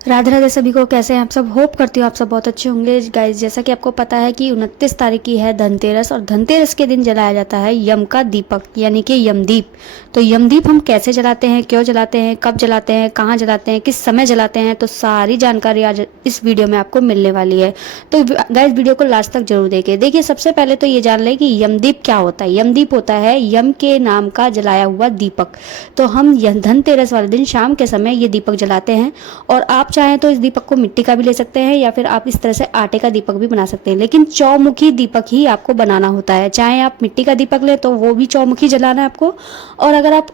राधे राधे सभी को। कैसे हैं आप सब? होप करती हूँ आप सब बहुत अच्छे होंगे। गाइस, जैसा कि आपको पता है कि 29 तारीख की है धनतेरस, और धनतेरस के दिन जलाया जाता है यम का दीपक यानी कि यमदीप। तो यमदीप हम कैसे जलाते हैं, क्यों जलाते हैं, कब जलाते हैं, कहाँ जलाते हैं, किस समय जलाते हैं, तो सारी जानकारी आज इस वीडियो में आपको मिलने वाली है। तो गाइस, वीडियो को लास्ट तक जरूर देखिए। सबसे पहले तो ये जान लें कि यमदीप क्या होता है। यमदीप होता है यम के नाम का जलाया हुआ दीपक। तो हम धनतेरस वाले दिन शाम के समय ये दीपक जलाते हैं। और आप चाहें तो इस दीपक को मिट्टी का भी ले सकते हैं, या फिर आप इस तरह से आटे का दीपक भी बना सकते हैं, लेकिन चौमुखी दीपक ही आपको बनाना होता है। चाहे आप मिट्टी का दीपक ले तो वो भी चौमुखी जलाना है आपको, और अगर आप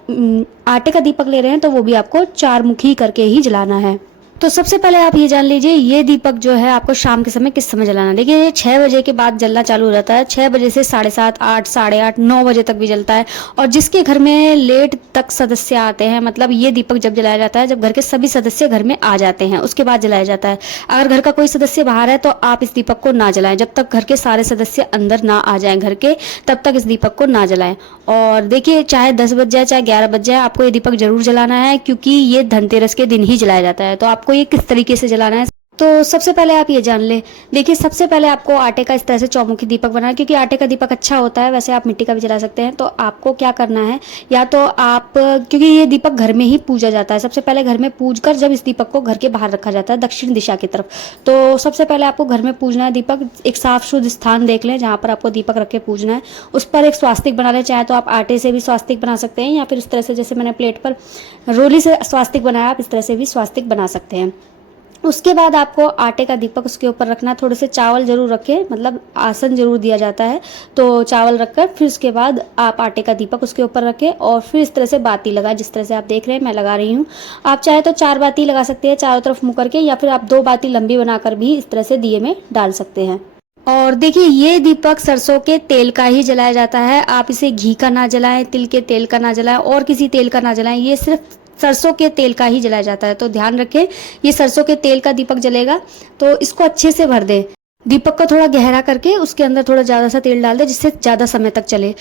आटे का दीपक ले रहे हैं तो वो भी आपको चारमुखी करके ही जलाना है। तो सबसे पहले आप ये जान लीजिए, ये दीपक जो है आपको शाम के समय किस समय जलाना है। देखिए, ये 6 बजे के बाद जलना चालू हो जाता है। 6 बजे से 7:30, 8, 8:30, 9 बजे तक भी जलता है। और जिसके घर में लेट तक सदस्य आते हैं, मतलब ये दीपक जब जलाया जाता है जब घर के सभी सदस्य घर में आ जाते हैं, उसके बाद जलाया जाता है। अगर घर का कोई सदस्य बाहर है तो आप इस दीपक को ना जलाएं। जब तक घर के सारे सदस्य अंदर ना आ जाएं घर के, तब तक इस दीपक को ना जलाएं। और देखिए, चाहे 10 बज जाए चाहे 11 बज जाए, आपको ये दीपक जरूर जलाना है, क्योंकि ये धनतेरस के दिन ही जलाया जाता है। तो आपको ये किस तरीके से जलाना है, तो सबसे पहले आप ये जान लें। देखिए, सबसे पहले आपको आटे का इस तरह से चौमुखी दीपक बनाना है, क्योंकि आटे का दीपक अच्छा होता है। वैसे आप मिट्टी का भी जला सकते हैं। तो आपको क्या करना है, या तो आप, क्योंकि ये दीपक घर में ही पूजा जाता है, सबसे पहले घर में पूज कर जब इस दीपक को घर के बाहर रखा जाता है दक्षिण दिशा की तरफ। तो सबसे पहले आपको घर में पूजना है दीपक। एक साफ शुद्ध स्थान देख लें जहाँ पर आपको दीपक रख के पूजना है। उस पर एक स्वास्तिक बना लें। चाहे तो आप आटे से भी स्वास्तिक बना सकते हैं, या फिर इस तरह से जैसे मैंने प्लेट पर रोली से स्वास्तिक बनाया, आप इस तरह से भी स्वास्तिक बना सकते हैं। उसके बाद आपको आटे का दीपक उसके ऊपर रखना है। थोड़े से चावल जरूर रखें, मतलब आसन जरूर दिया जाता है, तो चावल रखकर फिर उसके बाद आप आटे का दीपक उसके ऊपर रखें, और फिर इस तरह से बाती लगाएं। जिस तरह से आप देख रहे हैं मैं लगा रही हूँ। आप चाहे तो 4 बाती लगा सकते हैं चारों तरफ मुँह करके, या फिर आप 2 बाती लंबी बनाकर भी इस तरह से दिए में डाल सकते हैं। और देखिए, ये दीपक सरसों के तेल का ही जलाया जाता है। आप इसे घी का ना जलाएं, तिल के तेल का ना जलाएं, और किसी तेल का ना जलाएं। ये सिर्फ सरसों के तेल का ही जलाया जाता है। तो ध्यान रखें, ये सरसों के तेल का दीपक जलेगा। तो इसको अच्छे से भर दें। दीपक को थोड़ा गहरा करके उसके अंदर थोड़ा ज़्यादा सा तेल डाल दें, जिससे ज़्यादा समय तक चले।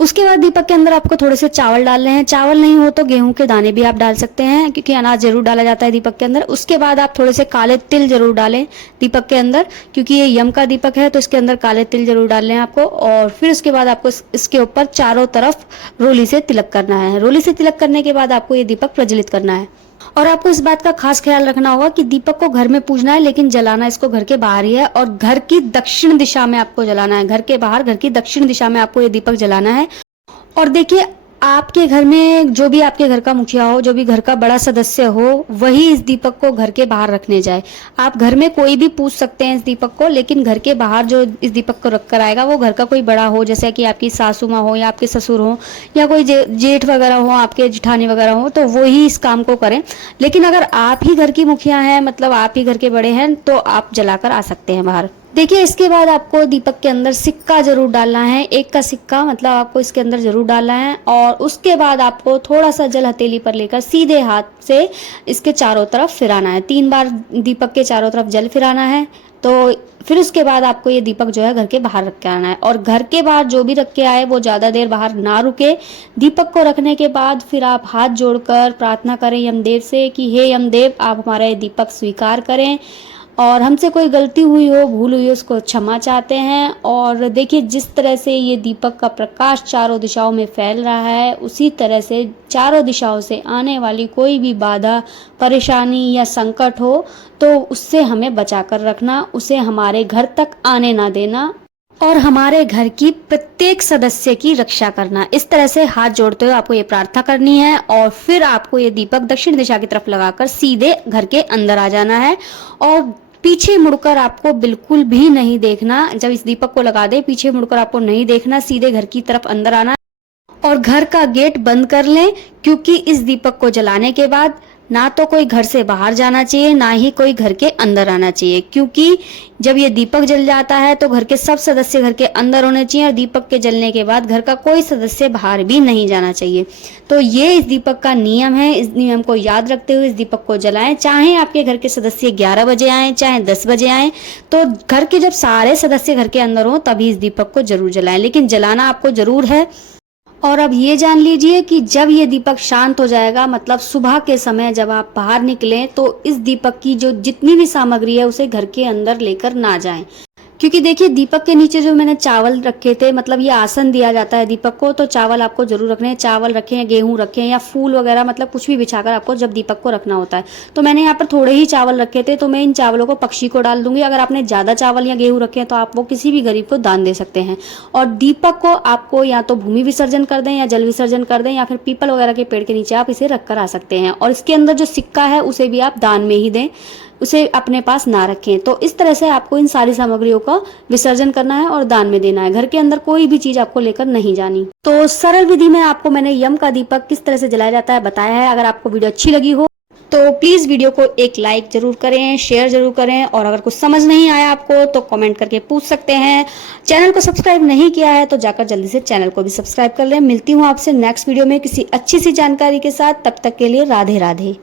उसके बाद दीपक के अंदर आपको थोड़े से चावल डालने हैं। चावल नहीं हो तो गेहूं के दाने भी आप डाल सकते हैं, क्योंकि अनाज जरूर डाला जाता है दीपक के अंदर। उसके बाद आप थोड़े से काले तिल जरूर डालें दीपक के अंदर, क्योंकि ये यम का दीपक है तो इसके अंदर काले तिल जरूर डालने हैं आपको। और फिर उसके बाद आपको इसके ऊपर चारों तरफ रोली से तिलक करना है। रोली से तिलक करने के बाद आपको ये दीपक प्रज्वलित करना है। और आपको इस बात का खास ख्याल रखना होगा कि दीपक को घर में पूजना है, लेकिन जलाना इसको घर के बाहर ही है, और घर की दक्षिण दिशा में आपको जलाना है। घर के बाहर, घर की दक्षिण दिशा में आपको ये दीपक जलाना है। और देखिए, आपके घर में जो भी आपके घर का मुखिया हो, जो भी घर का बड़ा सदस्य हो, वही इस दीपक को घर के बाहर रखने जाए। आप घर में कोई भी पूछ सकते हैं इस दीपक को, लेकिन घर के बाहर जो इस दीपक को रख कर आएगा वो घर का कोई बड़ा हो, जैसे कि आपकी सासू माँ हो, या आपके ससुर हो, या कोई जेठ वगैरह हो, आपके जिठानी वगैरह हो, तो वो ही इस काम को करें। लेकिन अगर आप ही घर की मुखिया हैं, मतलब आप ही घर के बड़े हैं, तो आप जलाकर आ सकते हैं बाहर। देखिए, इसके बाद आपको दीपक के अंदर सिक्का जरूर डालना है। 1 का सिक्का, मतलब आपको इसके अंदर जरूर डालना है। और उसके बाद आपको थोड़ा सा जल हथेली पर लेकर सीधे हाथ से इसके चारों तरफ फिराना है। 3 बार दीपक के चारों तरफ जल फिराना है। तो फिर उसके बाद आपको ये दीपक जो है घर के बाहर रख के आना है। और घर के बाहर जो भी रख के आए वो ज़्यादा देर बाहर ना रुके। दीपक को रखने के बाद फिर आप हाथ जोड़कर प्रार्थना करें यमदेव से कि हे यमदेव, आप हमारा ये दीपक स्वीकार करें, और हमसे कोई गलती हुई हो, भूल हुई हो, उसको क्षमा चाहते हैं। और देखिए, जिस तरह से ये दीपक का प्रकाश चारों दिशाओं में फैल रहा है, उसी तरह से चारों दिशाओं से आने वाली कोई भी बाधा, परेशानी या संकट हो तो उससे हमें बचा कर रखना, उसे हमारे घर तक आने ना देना, और हमारे घर की प्रत्येक सदस्य की रक्षा करना। इस तरह से हाथ जोड़ते हुए आपको ये प्रार्थना करनी है। और फिर आपको ये दीपक दक्षिण दिशा की तरफ लगाकर सीधे घर के अंदर आ जाना है। और पीछे मुड़कर आपको बिल्कुल भी नहीं देखना। जब इस दीपक को लगा दे, पीछे मुड़कर आपको नहीं देखना, सीधे घर की तरफ अंदर आना, और घर का गेट बंद कर लें, क्योंकि इस दीपक को जलाने के बाद ना तो कोई घर से बाहर जाना चाहिए, ना ही कोई घर के अंदर आना चाहिए। क्योंकि जब ये दीपक जल जाता है तो घर के सब सदस्य घर के अंदर होने चाहिए, और दीपक के जलने के बाद घर का कोई सदस्य बाहर भी नहीं जाना चाहिए। तो ये इस दीपक का नियम है। इस नियम को याद रखते हुए इस दीपक को जलाएं। चाहे आपके घर के सदस्य 11 बजे आए, चाहे 10 बजे आए, तो घर के जब सारे सदस्य घर के अंदर हो तभी इस दीपक को जरूर जलाएं, लेकिन जलाना आपको जरूर है। और अब ये जान लीजिए कि जब ये दीपक शांत हो जाएगा, मतलब सुबह के समय जब आप बाहर निकलें, तो इस दीपक की जो जितनी भी सामग्री है उसे घर के अंदर लेकर ना जाएं। क्योंकि देखिए दीपक के नीचे जो मैंने चावल रखे थे, मतलब ये आसन दिया जाता है दीपक को, तो चावल आपको जरूर रखने हैं। चावल रखें या गेहूं रखें या फूल वगैरह, मतलब कुछ भी बिछाकर आपको जब दीपक को रखना होता है। तो मैंने यहाँ पर थोड़े ही चावल रखे थे, तो मैं इन चावलों को पक्षी को डाल दूंगी। अगर आपने ज़्यादा चावल या गेहूं रखे हैं तो आप वो किसी भी गरीब को दान दे सकते हैं। और दीपक को आपको या तो भूमि विसर्जन कर दें या जल विसर्जन कर दें, या फिर पीपल वगैरह के पेड़ के नीचे आप इसे रख कर आ सकते हैं। और इसके अंदर जो सिक्का है उसे भी आप दान में ही दें, उसे अपने पास ना रखें। तो इस तरह से आपको इन सारी सामग्रियों का विसर्जन करना है और दान में देना है। घर के अंदर कोई भी चीज आपको लेकर नहीं जानी। तो सरल विधि में आपको मैंने यम का दीपक किस तरह से जलाया जाता है बताया है। अगर आपको वीडियो अच्छी लगी हो तो प्लीज वीडियो को एक लाइक जरूर करें, शेयर जरूर करें, और अगर कुछ समझ नहीं आया आपको तो कमेंट करके पूछ सकते हैं। चैनल को सब्सक्राइब नहीं किया है तो जाकर जल्दी से चैनल को भी सब्सक्राइब कर लें। मिलती हूँ आपसे नेक्स्ट वीडियो में किसी अच्छी सी जानकारी के साथ। तब तक के लिए राधे राधे।